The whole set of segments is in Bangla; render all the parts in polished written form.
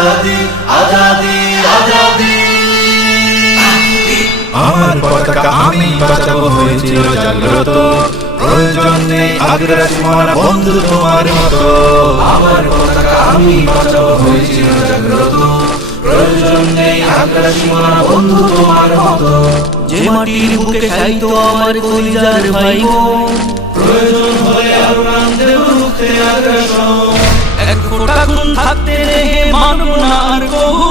আজাদি আজাদি আজাদি। আমার পতাকা আমি বাঁচাবো হয়েছিল জাগ্রত, প্রয়োজন নেই আগ্রার সীমানা বন্ধু তোমার মতো। আমার পতাকা আমি বাঁচাবো হয়েছিল জাগ্রত, প্রয়োজন নেই আগ্রার সীমানা বন্ধু তোমার মতো। যে মাটির বুকে সাইতো আমার কলিজার ভাই বোন, প্রয়োজন হলে আর প্রাণ দেব রুখতে আগ্রাসন। এক ফোঁটা খুন থাকতে রেখে মানব না আর কবু,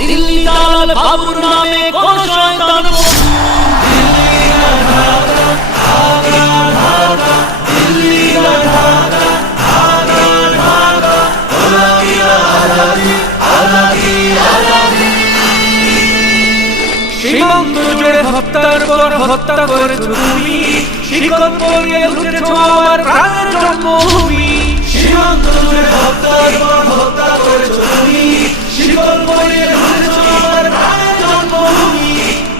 দিল্লি দালাল বাবুর নামে কোন শয়তান বধূ। দিল্লি না ঢাকা, আগ্রা ঢাকা, দিল্লি না ঢাকা, আগ্রা ঢাকা। গোলামি না আজাদি আজাদি আজাদি। সীমান্ত জুড়ে হত্যার পর হত্যা করেছো তুমি, শিকল পরিয়ে লুটেছো আমার প্রাণের জন্মভূমি। সীমান্ত জুড়ে হত্যার পর হত্যা করেছো তুমি, শিকল পরিয়ে লুটেছো আমার প্রাণের জন্মভূমি।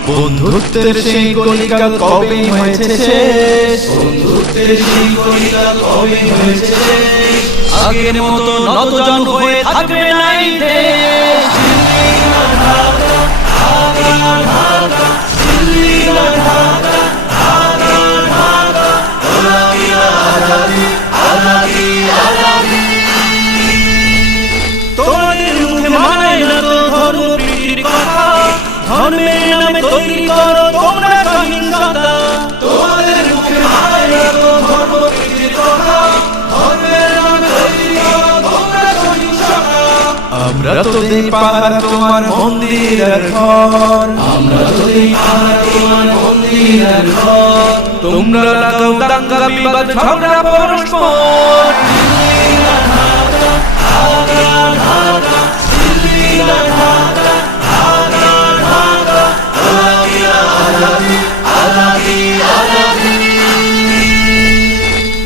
বন্ধুত্বের সেই কলিকাল কবে হয়েছে শেষ, বন্ধুত্বের সেই কলিকাল কবে হয়েছে শেষ। আগের মতো নতজন হয়ে থাকবে না এই দেশ। দিল্লি না ঢাকা, আগ্রা ঢাকা, দিল্লি না ঢাকা, আগ্রা ঢাকা। গোলামি না আজাদি আজাদি আজাদি। তোমাদের মুখে মানায় না তো ধর্মপ্রীতির কথা, ধর্মের নামে তৈরি করো তোমরা সহিংসতা। তোমাদের মুখে মানায় না তো ধর্মপ্রীতির কথা, ধর্মের নামে তৈরি করো তোমরা সহিংসতা। আমরা তো দেই পাহারা তোমার মন্দির আর ঘর, আমরা তো দেই পাহারা তোমার মন্দির আর ঘর। তোমরা লাগাও দাঙ্গা বিবাদ ঝগড়া পরস্পর। দিল্লি না ঢাকা, আগ্রা ঢাকা, দিল্লি না ঢাকা, আগ্রা ঢাকা। গোলামি না আজাদি আজাদি আজাদি।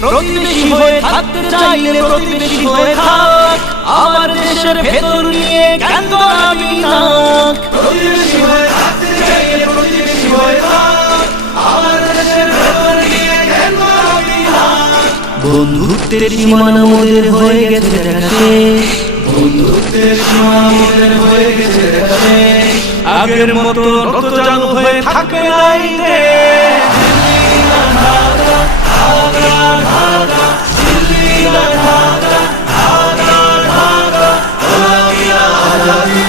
প্রতিবেশী হয়ে থাকতে চাইলে প্রতিবেশী হয়ে থাক, আমার দেশের ভেতর নিয়ে কেন আমি নাক। প্রতিবেশী হয়ে থাকতে চাইলে প্রতিবেশী হয়ে থাক, আমার দেশের ভেতর নিয়ে কেন আমি হাত। বন্ধুত্বের সীমানা মোদের হয়ে গেছে দেখা শেষ, বন্ধুত্বের সীমানা মোদের হয়ে গেছে দেখা শেষ। আগের মতো নতজানু হয়ে থাকবে না এই দেশ। দিল্লি না ঢাকা, আগ্রা ঢাকা, দিল্লি না ঢাকা, আগ্রা ঢাকা। গোলামি না আজাদি